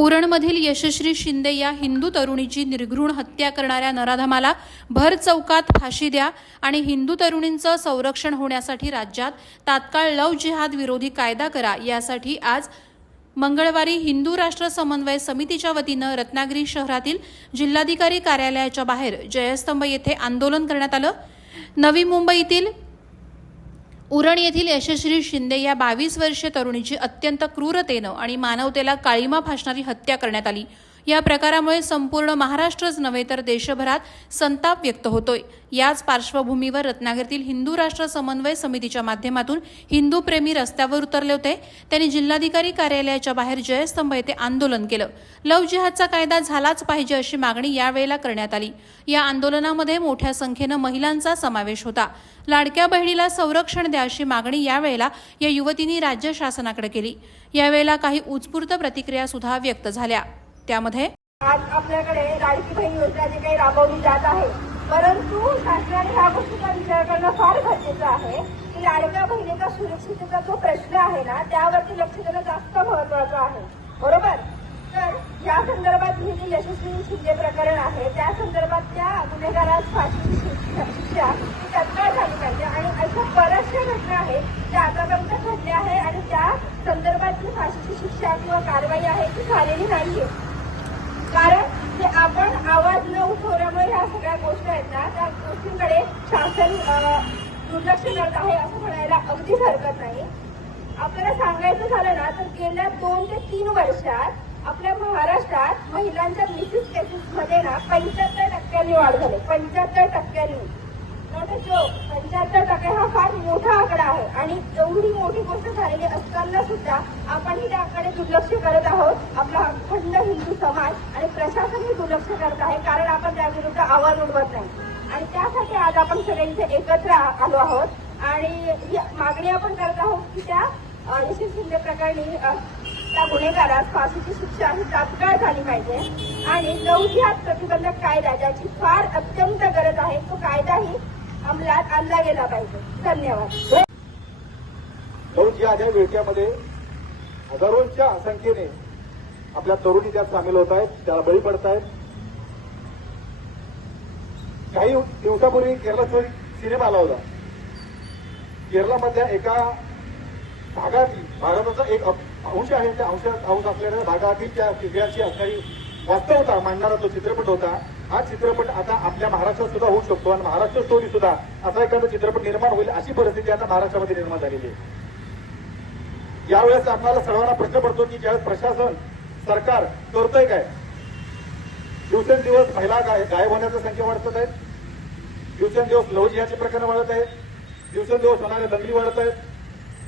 उरणमधील यशश्री शिंदे या हिंदू तरुणीची निर्घृण हत्या करणाऱ्या नराधमाला भर चौकात फाशी द्या आणि हिंदू तरुणींचं संरक्षण होण्यासाठी राज्यात तात्काळ लव जिहाद विरोधी कायदा करा यासाठी आज मंगळवारी हिंदू राष्ट्र समन्वय समितीच्या वतीनं रत्नागिरी शहरातील जिल्हाधिकारी कार्यालयाच्या बाहेर जयस्तंभ येथे आंदोलन करण्यात आलं. नवी मुंबईतील उरण येथील यशश्री शिंदे या बावीस वर्षीय तरुणीची अत्यंत क्रूरतेनं आणि मानवतेला काळीमा फासणारी हत्या करण्यात आली. या प्रकारामुळे संपूर्ण महाराष्ट्रच नव्हे तर देशभरात संताप व्यक्त होतोय. याच पार्श्वभूमीवर रत्नागिरीतील हिंदू राष्ट्र समन्वय समितीच्या माध्यमातून हिंदू प्रेमी रस्त्यावर उतरले होते. त्यांनी जिल्हाधिकारी कार्यालयाच्या बाहेर जयस्तंभ येथे आंदोलन केलं. लव जिहादचा कायदा झालाच पाहिजे अशी मागणी यावेळेला करण्यात आली. या आंदोलनामध्ये मोठ्या संख्येनं महिलांचा समावेश होता. लाडक्या बहिणीला संरक्षण द्या अशी मागणी यावेळेला या युवतींनी राज्य शासनाकडे केली. यावेळेला काही उत्स्फूर्त प्रतिक्रिया सुद्धा व्यक्त झाल्या. त्यामध्ये आज आपल्याकडे लाडकी बहीण योजना जी काही राबवली जात आहे. परंतु शासनाने ह्या गोष्टीचा विचार करणं फार गरजेचं आहे. की लाडक्या बहिणीचा सुरक्षिततेचा जो प्रश्न आहे ना त्यावरती लक्ष देणं जास्त महत्वाचं आहे. बरोबर? तर या संदर्भात हे जे यशस्वी शिंदे प्रकरण आहे. त्या संदर्भात त्या गुन्हेगारास फाशीची शिक्षा तत्काळ झाली पाहिजे. आणि अशा बऱ्याचशा घटना आहेत त्या आतापर्यंत घडल्या आहे आणि त्या संदर्भात जी फाशीची शिक्षा किंवा कारवाई आहे ती झालेली नाहीये. कारण ते आपण आवाज न उठवल्यामुळे ह्या सगळ्या गोष्टी आहेत ना त्या गोष्टींकडे शासन दुर्लक्ष करत आहे असं म्हणायला अगदीच हरकत नाही. आपल्याला सांगायचं झालं ना तर गेल्या दोन ते तीन वर्षात आपल्या महाराष्ट्रात महिलांच्या मिसिस केसेस मध्ये ना पंच्याहत्तर टक्क्यांनी वाढ झाली. पंच्याहत्तर टक्क्यांनी. नॉट जो पंच्याहत्तर टक्के हा फार मोठा आकडा आहे आणि एवढी मोठी गोष्ट झालेली असताना सुद्धा आपणही त्याकडे दुर्लक्ष करत आहोत. आपला अखंड हिंदू समाज आणि प्रशासनही दुर्लक्ष करत आहे कारण आपण त्याविरुद्ध आवाज उठवत नाही. आणि त्यासाठी आज आपण सगळे इथे एकत्र आलो आहोत. आणि ही मागणी आपण करत आहोत की त्या यशस्वी शिंदे प्रकरणी त्या गुन्हेगारास फाशीची शिक्षा ही तात्काळ झाली पाहिजे. आणि लवजिहात प्रतिबंधक कायदा ज्याची फार अत्यंत गरज आहे तो कायदाही अंमलात आणला गेला पाहिजे. धन्यवाद. भाऊजी या विळक्यामध्ये हजारोंच्या संख्येने आपल्या तरुणी त्यात सामील होत आहेत त्याला बळी पडत आहेत. काही दिवसापूर्वी केरळाचा सिनेमा आला होता. केरळामधल्या एका भागातील भारताचा एक अंश आहे त्या अंशात अंश असलेल्या भागातील त्या किल्ल्याची असणारी वास्तवता मांडणारा तो चित्रपट होता. हा चित्रपट आता आपल्या महाराष्ट्रात सुद्धा होऊ शकतो आणि महाराष्ट्र स्टोरी सुद्धा असा एखादा चित्रपट निर्माण होईल अशी परिस्थिती आता महाराष्ट्रामध्ये निर्माण झालेली आहे. यावेळेस आपल्याला सर्वांना प्रश्न पडतो की ज्यावेळेस प्रशासन सरकार करतोय काय? दिवसेंदिवस महिला गाय गायब होण्याचं संख्या वाढत आहेत दिवसेंदिवस लवजियाचे प्रकरण वाढत आहेत दिवसेंदिवस होणारे दंगली वाढत आहेत.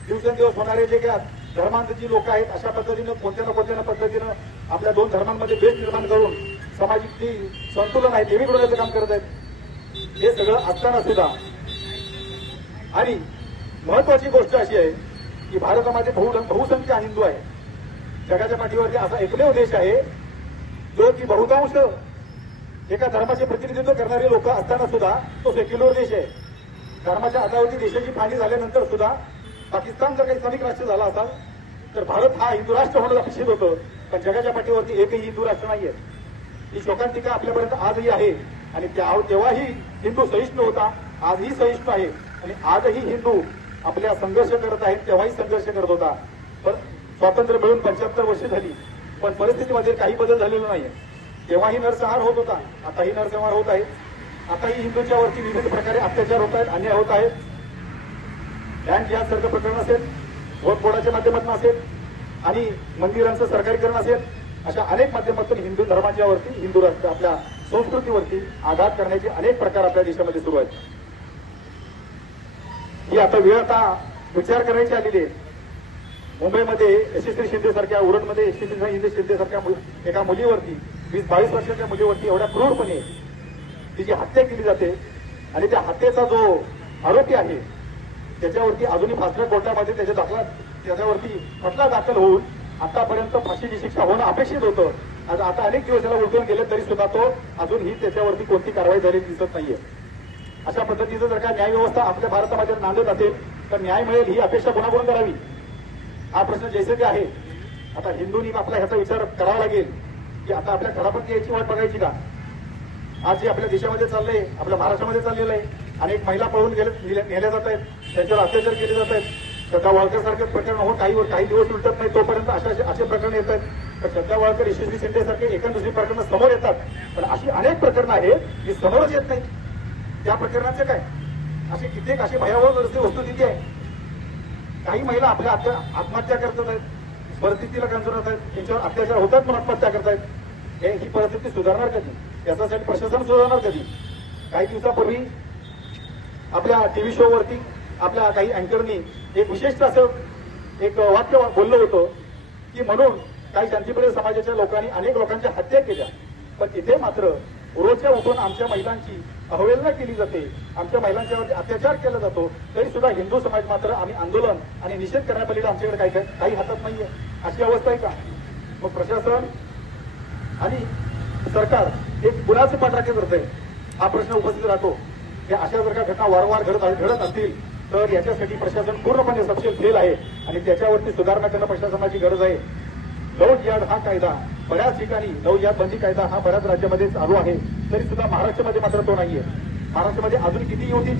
दिवसेंदिवस होणारे जे काही धर्मांतची लोक आहेत अशा पद्धतीनं कोणत्या ना कोणत्या ना पद्धतीनं आपल्या दोन धर्मांमध्ये भेद निर्माण करून सामाजिक जी संतुलन आहे ते बिघडवण्याचं काम करत आहेत. हे सगळं असताना सुद्धा आणि महत्वाची गोष्ट अशी आहे की भारतामध्ये बहु बहुसंख्य हिंदू आहे. जगाच्या पाठीवरती असा एकमेव देश आहे जो की बहुतांश एका धर्माचे प्रतिनिधित्व करणारे लोक असताना सुद्धा तो सेक्युलर देश आहे. धर्माच्या आधारावरती देशाची पाणी झाल्यानंतर सुद्धा पाकिस्तान जर काही इस्लामिक राष्ट्र झाला असाल तर भारत हा हिंदू राष्ट्र होणं अपेक्षित होतं पण जगाच्या पाठीवरती एकही हिंदू राष्ट्र नाहीये. ही शोकांतिका आपल्यापर्यंत आजही आहे आणि त्या तेव्हाही हिंदू सहिष्णू होता आजही सहिष्णू आहे आणि आजही हिंदू आपल्या संघर्ष करत आहेत तेव्हाही संघर्ष करत होता. पण स्वातंत्र्य मिळून पंच्याहत्तर वर्ष झाली. पण परिस्थितीमध्ये काही बदल झालेला नाहीये. तेव्हाही नरसंहार होत होता. आताही नरसंहार होत आहे आताही हिंदूच्या वरती विविध प्रकारे अत्याचार होत आहेत अन्याय होत आहेत. बँक यासारखं प्रकरण असेल वोट बोर्डाच्या माध्यमातून असेल आणि मंदिरांचं सरकारीकरण असेल अशा अनेक माध्यमातून हिंदू धर्माच्या वरती हिंदू आपल्या संस्कृतीवरती आघात करण्याचे अनेक प्रकार आपल्या देशामध्ये सुरू आहेत. ही आता वेळ आता विचार करायची आलेली आहे. मुंबईमध्ये यशस्वी शिंदे सारख्या उरणमध्ये यशस्वी शिंदे सारख्या एका मुलीवरती वीस बावीस वर्षाच्या मुलीवरती एवढ्या क्रूरपणे तिची हत्या केली जाते. आणि त्या हत्येचा जो आरोपी आहे त्याच्यावरती अजूनही फासल्या कोर्टामध्ये त्याच्या दाखला त्याच्यावरती खटला दाखल होऊन आतापर्यंत फाशीची शिक्षा होणं अपेक्षित होतं. आज आता अनेक दिवस त्याला उलटून गेले तरी सुद्धा तो अजूनही त्याच्यावरती कोणती कारवाई झालेली दिसत नाहीये. अशा पद्धतीचं जर का न्यायव्यवस्था आपल्या भारतामध्ये नांदत असेल तर न्याय मिळेल ही अपेक्षा कोणाकडून करावी? हा प्रश्न जैसे ते आहे. आता हिंदूंनी आपला ह्याचा विचार करावा लागेल की आता आपल्या घरापर्यंत यायची वाट बघायची का? आज जे आपल्या देशामध्ये चाललंय आपल्या महाराष्ट्रामध्ये चाललेलं आहे अनेक महिला पळून गेल्या नेल्या जात आहेत त्यांच्यावर अत्याचार केले जात आहेत. श्रद्धा वाळकरसारखे प्रकरण होऊन काही काही दिवस उलटत नाही तोपर्यंत अशा असे प्रकरण येत आहेत. तर श्रद्धा वाळकर यशस्वी शिंदे सारखे एका दुसरी प्रकरणं समोर येतात. पण अशी अनेक प्रकरणं आहेत जी समोरच येत नाहीत. त्या प्रकरणाचं काय? असे कित्येक असे भयावह वस्तुस्थिती आहे काही महिला आपल्या आत्या आत्महत्या करतात आहेत. परिस्थितीला कंजूरत आहेत. त्यांच्यावर अत्याचार होतात पण आत्महत्या करतायत हे ही परिस्थिती सुधारणार कधी? याच्यासाठी प्रशासन सुधारणार कधी? काही दिवसापूर्वी आपल्या टीव्ही शो वरती आपल्या काही अँकरनी एक विशिष्ट असं एक वाक्य बोललं होतं की म्हणून काही शांतिप्रिय समाजाच्या लोकांनी अनेक लोकांच्या हत्या केल्या. पण तिथे मात्र रोजच्या उठून आमच्या महिलांची अवहेलना केली जाते. आमच्या महिलांच्यावरती अत्याचार केला जातो. तरी सुद्धा हिंदू समाज मात्र आम्ही आंदोलन आणि निषेध करण्यापलीकडे आमच्याकडे काही काही- काही हातात नाहीये. अशी अवस्था आहे का? मग प्रशासन आणि सरकार एक गुन्ह्याचे पाठराखे करत आहे हा प्रश्न उपस्थित राहतो. की अशा जर का घटना वारंवार घडत घडत असतील तर याच्यासाठी प्रशासन पूर्णपणे सक्षम फेल आहे. आणि त्याच्यावरती सुधारणा करणं प्रशासनाची गरज आहे. लोट यार्ड हा कायदा बऱ्याच ठिकाणी लव बंदी कायदा हा बऱ्याच राज्यामध्ये चालू आहे. तरी सुद्धा महाराष्ट्रामध्ये मात्र तो नाहीये. महाराष्ट्रामध्ये अजून किती युवती